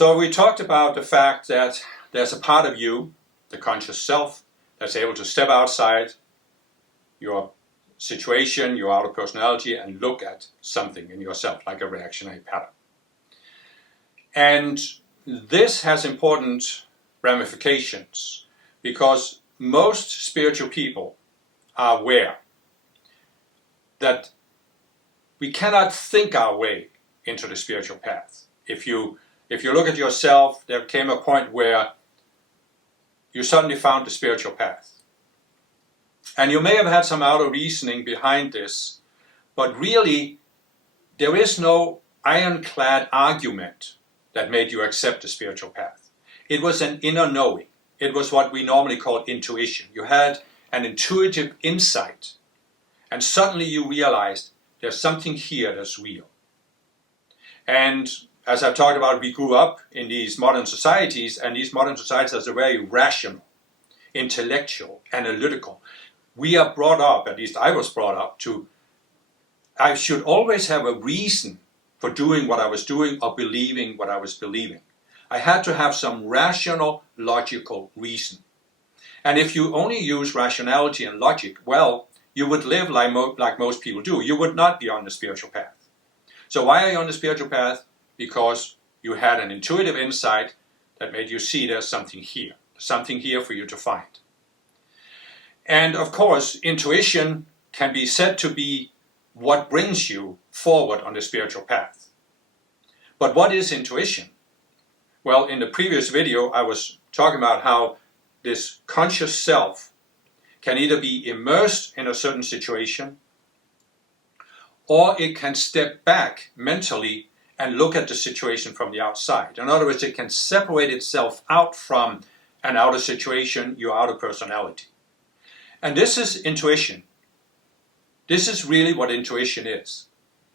So we talked about the fact that there's a part of you, the conscious self, that's able to step outside your situation, your outer personality, and look at something in yourself, like a reactionary pattern. And this has important ramifications because most spiritual people are aware that we cannot think our way into the spiritual path. If you look at yourself, there came a point where you suddenly found the spiritual path. And you may have had some outer reasoning behind this, but really there is no ironclad argument that made you accept the spiritual path. It was an inner knowing. It was what we normally call intuition. You had an intuitive insight, and suddenly you realized there's something here that's real. And as I've talked about, we grew up in these modern societies, and these modern societies are very rational, intellectual, analytical. We are brought up, at least I was brought up, to I should always have a reason for doing what I was doing or believing what I was believing. I had to have some rational, logical reason. And if you only use rationality and logic, well, you would live like most people do. You would not be on the spiritual path. So why are you on the spiritual path? Because you had an intuitive insight that made you see there's something here for you to find. And of course, intuition can be said to be what brings you forward on the spiritual path. But what is intuition? Well, in the previous video, I was talking about how this conscious self can either be immersed in a certain situation, or it can step back mentally and look at the situation from the outside. In other words, it can separate itself out from an outer situation, your outer personality. And this is intuition. This is really what intuition is.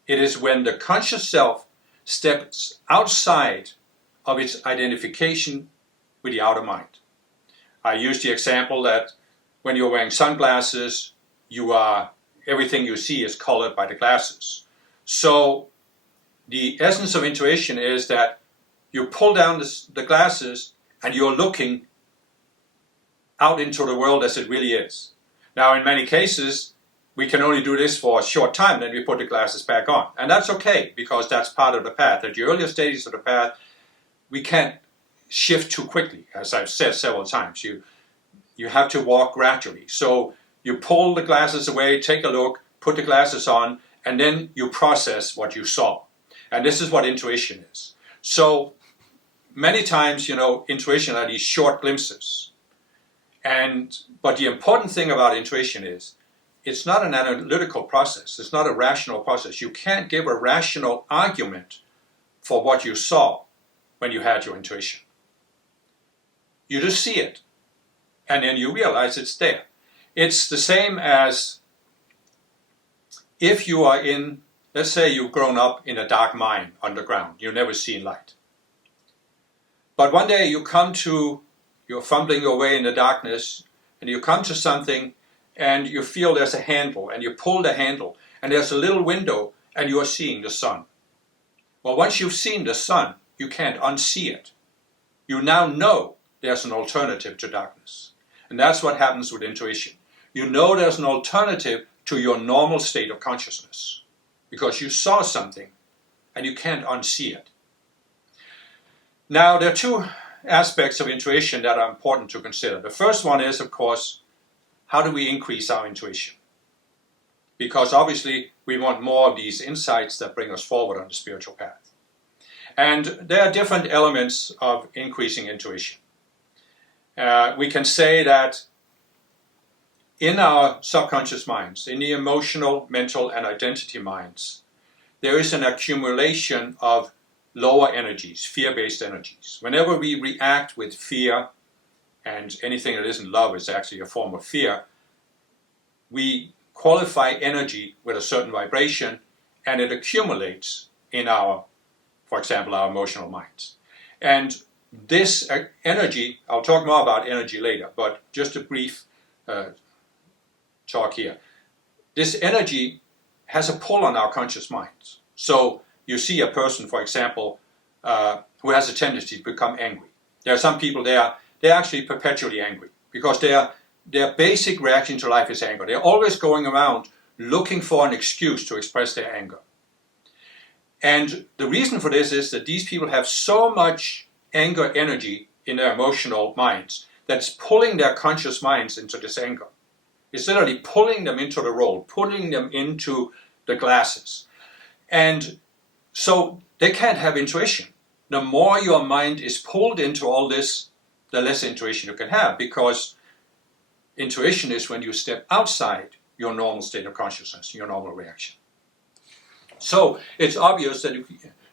It is when the conscious self steps outside of its identification with the outer mind. I use the example that when you're wearing sunglasses, everything you see is colored by the glasses. So the essence of intuition is that you pull down the glasses and you're looking out into the world as it really is. Now, in many cases, we can only do this for a short time, then we put the glasses back on. And that's okay, because that's part of the path. At the earlier stages of the path, we can't shift too quickly. As I've said several times, you have to walk gradually. So you pull the glasses away, take a look, put the glasses on, and then you process what you saw. And this is what intuition is. So many times, intuition are these short glimpses. But the important thing about intuition is it's not an analytical process. It's not a rational process. You can't give a rational argument for what you saw when you had your intuition. You just see it, and then you realize it's there. It's the same as if you are let's say you've grown up in a dark mine underground. You've never seen light. But one day you're fumbling your way in the darkness, and you come to something, and you feel there's a handle, and you pull the handle, and there's a little window, and you are seeing the sun. Well, once you've seen the sun, you can't unsee it. You now know there's an alternative to darkness. And that's what happens with intuition. You know there's an alternative to your normal state of consciousness, because you saw something, and you can't unsee it. Now, there are two aspects of intuition that are important to consider. The first one is, of course, how do we increase our intuition? Because obviously we want more of these insights that bring us forward on the spiritual path. And there are different elements of increasing intuition. We can say that in our subconscious minds, in the emotional, mental, and identity minds, there is an accumulation of lower energies, fear-based energies. Whenever we react with fear, and anything that isn't love is actually a form of fear, we qualify energy with a certain vibration, and it accumulates in for example, our emotional minds. And this energy, I'll talk more about energy later, but just a brief talk here. This energy has a pull on our conscious minds. So you see a person, for example, who has a tendency to become angry. There are some people, they're actually perpetually angry because their basic reaction to life is anger. They're always going around looking for an excuse to express their anger. And the reason for this is that these people have so much anger energy in their emotional minds that's pulling their conscious minds into this anger. It's literally pulling them into the role, pulling them into the glasses. And so they can't have intuition. The more your mind is pulled into all this, the less intuition you can have, because intuition is when you step outside your normal state of consciousness, your normal reaction. So it's obvious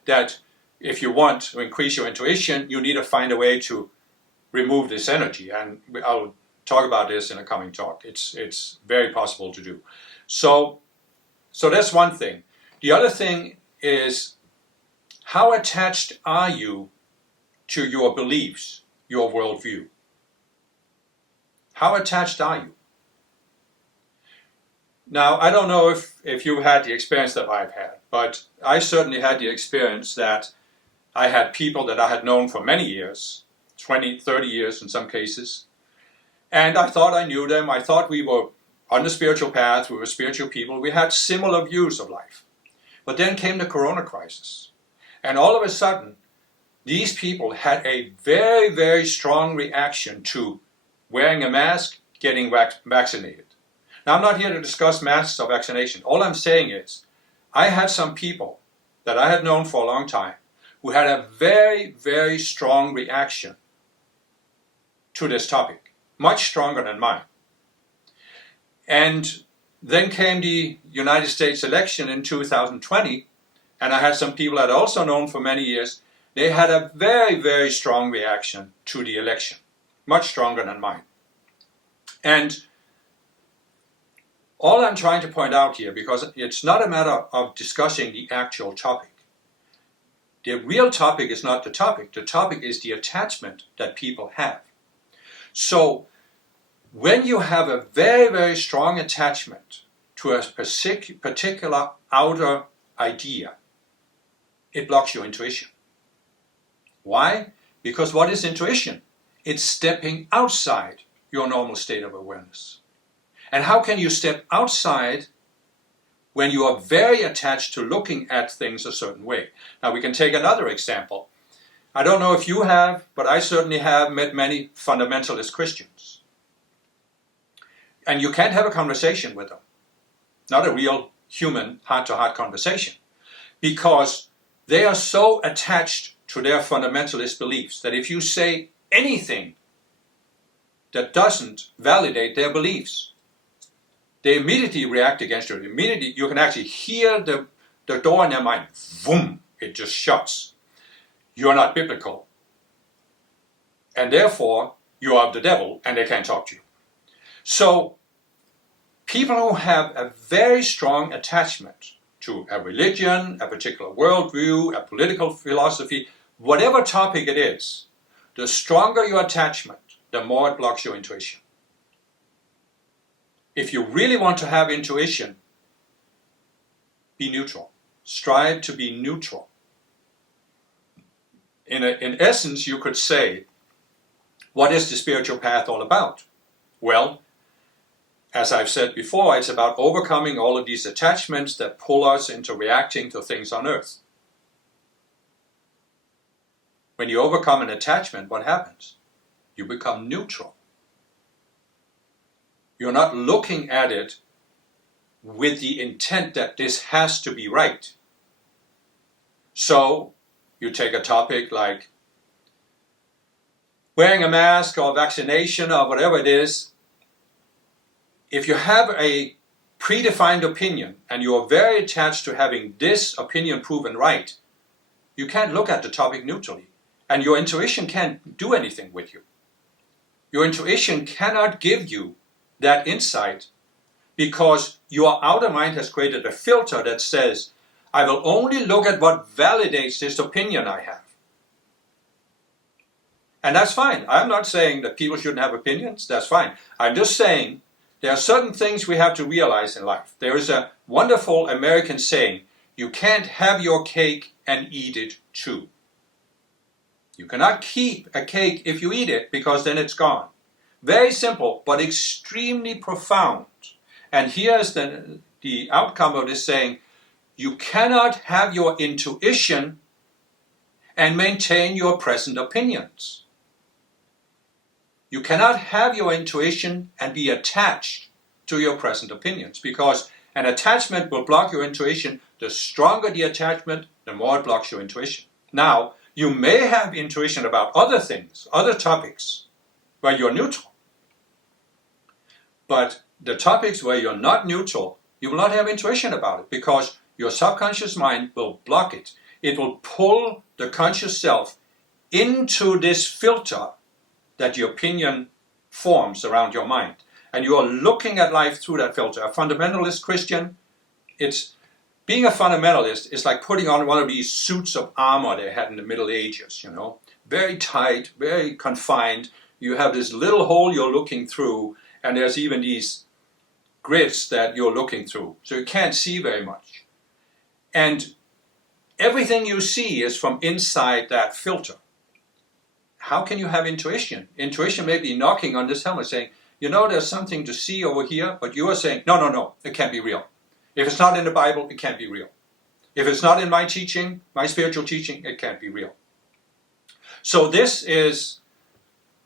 that if you want to increase your intuition, you need to find a way to remove this energy. And I'll talk about this in a coming talk. It's very possible to do. So that's one thing. The other thing is, how attached are you to your beliefs, your worldview? How attached are you? Now, I don't know if you had the experience that I've had, but I certainly had the experience that I had people that I had known for many years, 20, 30 years in some cases, and I thought I knew them. I thought we were on the spiritual path, we were spiritual people, we had similar views of life. But then came the Corona crisis, and all of a sudden, these people had a very, very strong reaction to wearing a mask, getting vaccinated. Now, I'm not here to discuss masks or vaccination. All I'm saying is, I had some people that I had known for a long time who had a very, very strong reaction to this topic, much stronger than mine. And then came the United States election in 2020, and I had some people that I'd also known for many years. They had a very, very strong reaction to the election, much stronger than mine. And all I'm trying to point out here, because it's not a matter of discussing the actual topic. The real topic is not the topic. The topic is the attachment that people have. So when you have a very, very strong attachment to a particular outer idea, it blocks your intuition. Why? Because what is intuition? It's stepping outside your normal state of awareness. And how can you step outside when you are very attached to looking at things a certain way? Now we can take another example. I don't know if you have, but I certainly have met many fundamentalist Christians. And you can't have a conversation with them. Not a real human heart-to-heart conversation. Because they are so attached to their fundamentalist beliefs that if you say anything that doesn't validate their beliefs, they immediately react against you. Immediately, you can actually hear the door in their mind, boom, it just shuts. You're not biblical. And therefore, you are of the devil, and they can't talk to you. So, people who have a very strong attachment to a religion, a particular worldview, a political philosophy, whatever topic it is, the stronger your attachment, the more it blocks your intuition. If you really want to have intuition, be neutral. Strive to be neutral. In essence, you could say, what is the spiritual path all about? Well, as I've said before, it's about overcoming all of these attachments that pull us into reacting to things on earth. When you overcome an attachment, what happens? You become neutral. You're not looking at it with the intent that this has to be right. So, you take a topic like wearing a mask or vaccination or whatever it is. If you have a predefined opinion and you are very attached to having this opinion proven right, you can't look at the topic neutrally. And your intuition can't do anything with you. Your intuition cannot give you that insight because your outer mind has created a filter that says, I will only look at what validates this opinion I have. And that's fine. I'm not saying that people shouldn't have opinions. That's fine. I'm just saying there are certain things we have to realize in life. There is a wonderful American saying, you can't have your cake and eat it too. You cannot keep a cake if you eat it, because then it's gone. Very simple, but extremely profound. And here's the outcome of this saying: you cannot have your intuition and maintain your present opinions. You cannot have your intuition and be attached to your present opinions, because an attachment will block your intuition. The stronger the attachment, the more it blocks your intuition. Now, you may have intuition about other things, other topics, where you're neutral. But the topics where you're not neutral, you will not have intuition about it, because your subconscious mind will block it. It will pull the conscious self into this filter that the opinion forms around your mind. And you are looking at life through that filter. A fundamentalist Christian, being a fundamentalist is like putting on one of these suits of armor they had in the Middle Ages, Very tight, very confined. You have this little hole you're looking through, and there's even these grids that you're looking through. So you can't see very much. And everything you see is from inside that filter. How can you have intuition? Intuition may be knocking on this helmet saying, there's something to see over here, but you are saying, no, it can't be real. If it's not in the Bible, it can't be real. If it's not in my teaching, my spiritual teaching, it can't be real. So this is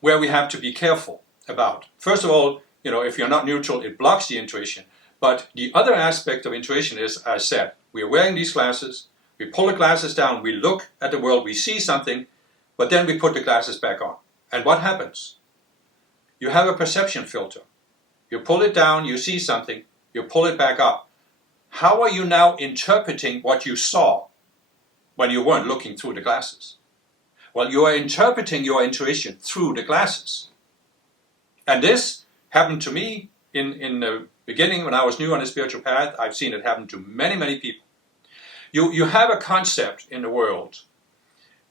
where we have to be careful about. First of all, if you're not neutral, it blocks the intuition. But the other aspect of intuition is, as I said, we are wearing these glasses, we pull the glasses down, we look at the world, we see something, but then we put the glasses back on. And what happens? You have a perception filter. You pull it down, you see something, you pull it back up. How are you now interpreting what you saw when you weren't looking through the glasses? Well, you are interpreting your intuition through the glasses. And this happened to me in the beginning when I was new on the spiritual path. I've seen it happen to many, many people. You have a concept in the world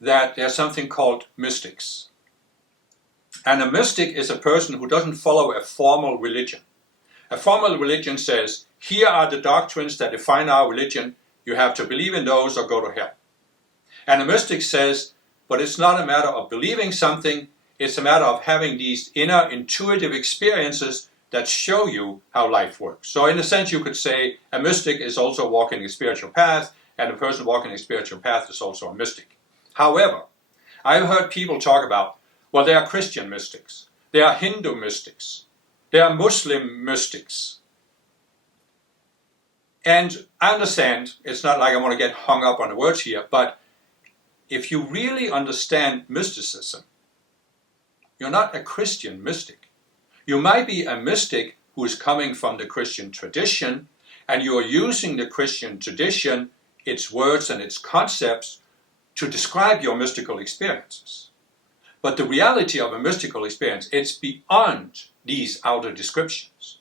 that there's something called mystics. And a mystic is a person who doesn't follow a formal religion. A formal religion says, here are the doctrines that define our religion. You have to believe in those or go to hell. And a mystic says, but it's not a matter of believing something. It's a matter of having these inner intuitive experiences that show you how life works. So in a sense, you could say a mystic is also walking a spiritual path, and a person walking a spiritual path is also a mystic. However, I've heard people talk about, well, there are Christian mystics, there are Hindu mystics, there are Muslim mystics. And I understand, it's not like I want to get hung up on the words here, but if you really understand mysticism, you're not a Christian mystic. You might be a mystic who is coming from the Christian tradition, and you're using the Christian tradition, its words and its concepts, to describe your mystical experiences. But the reality of a mystical experience, it's beyond these outer descriptions.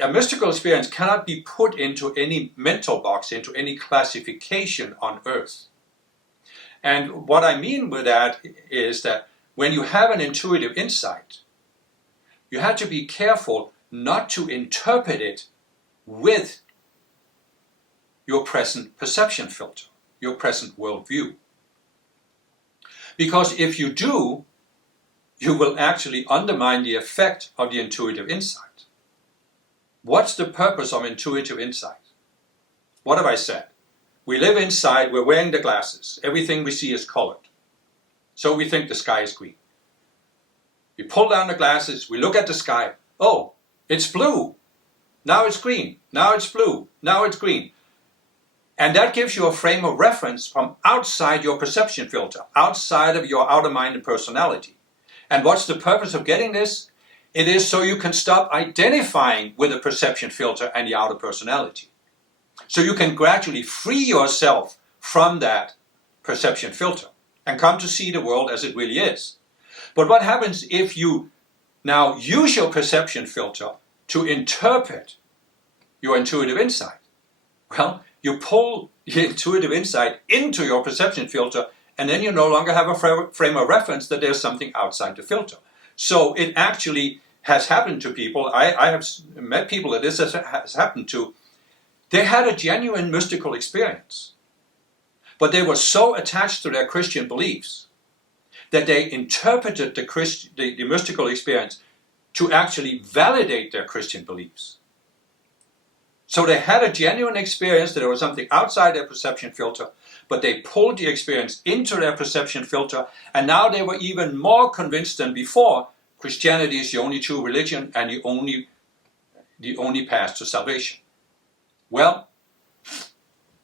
A mystical experience cannot be put into any mental box, into any classification on earth. And what I mean with that is that when you have an intuitive insight, you have to be careful not to interpret it with your present perception filter, your present worldview. Because if you do, you will actually undermine the effect of the intuitive insight. What's the purpose of intuitive insight? What have I said? We live inside, we're wearing the glasses. Everything we see is colored. So we think the sky is green. We pull down the glasses, we look at the sky. Oh, it's blue. Now it's green. Now it's blue. Now it's green. And that gives you a frame of reference from outside your perception filter, outside of your outer mind and personality. And what's the purpose of getting this? It is so you can stop identifying with the perception filter and the outer personality. So you can gradually free yourself from that perception filter and come to see the world as it really is. But what happens if you now use your perception filter to interpret your intuitive insight? Well, you pull the intuitive insight into your perception filter, and then you no longer have a frame of reference that there's something outside the filter. So it actually has happened to people. I have met people that this has happened to. They had a genuine mystical experience, but they were so attached to their Christian beliefs that they interpreted the mystical experience to actually validate their Christian beliefs. So they had a genuine experience that there was something outside their perception filter, but they pulled the experience into their perception filter, and now they were even more convinced than before Christianity is the only true religion and the only path to salvation. Well,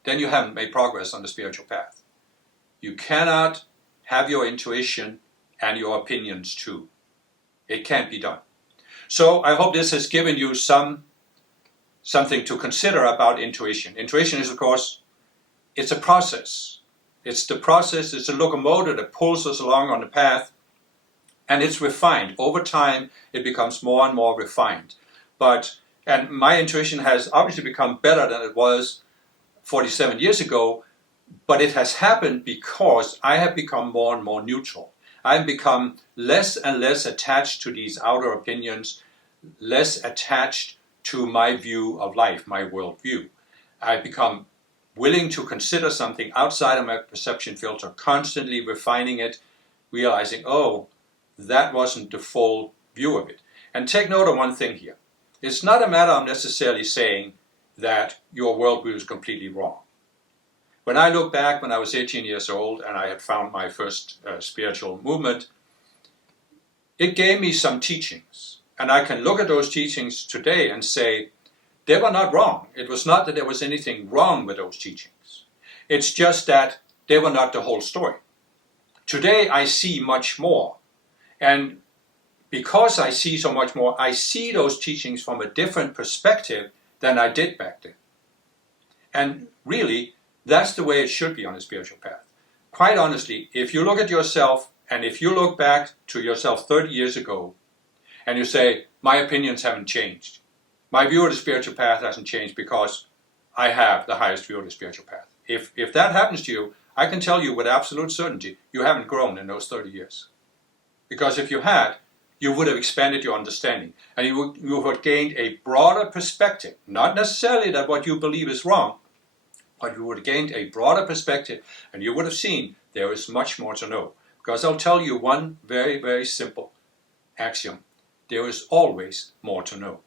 then you haven't made progress on the spiritual path. You cannot have your intuition and your opinions too. It can't be done. So I hope this has given you something to consider about intuition. Intuition is, of course, it's a process. It's the process, it's a locomotive that pulls us along on the path, and it's refined. Over time, it becomes more and more refined. And my intuition has obviously become better than it was 47 years ago, but it has happened because I have become more and more neutral. I've become less and less attached to these outer opinions, less attached to my view of life, my worldview. I've become willing to consider something outside of my perception filter, constantly refining it, realizing, oh, that wasn't the full view of it. And take note of one thing here. It's not a matter of necessarily saying that your worldview is completely wrong. When I look back when I was 18 years old and I had found my first spiritual movement, it gave me some teachings. And I can look at those teachings today and say, they were not wrong. It was not that there was anything wrong with those teachings. It's just that they were not the whole story. Today I see much more. And because I see so much more, I see those teachings from a different perspective than I did back then. And really, that's the way it should be on a spiritual path. Quite honestly, if you look at yourself, and if you look back to yourself 30 years ago, and you say, my opinions haven't changed. My view of the spiritual path hasn't changed because I have the highest view of the spiritual path. If that happens to you, I can tell you with absolute certainty, you haven't grown in those 30 years. Because if you had, you would have expanded your understanding. And you would have gained a broader perspective. Not necessarily that what you believe is wrong, but you would have gained a broader perspective, and you would have seen there is much more to know. Because I'll tell you one very, very simple axiom. There is always more to know.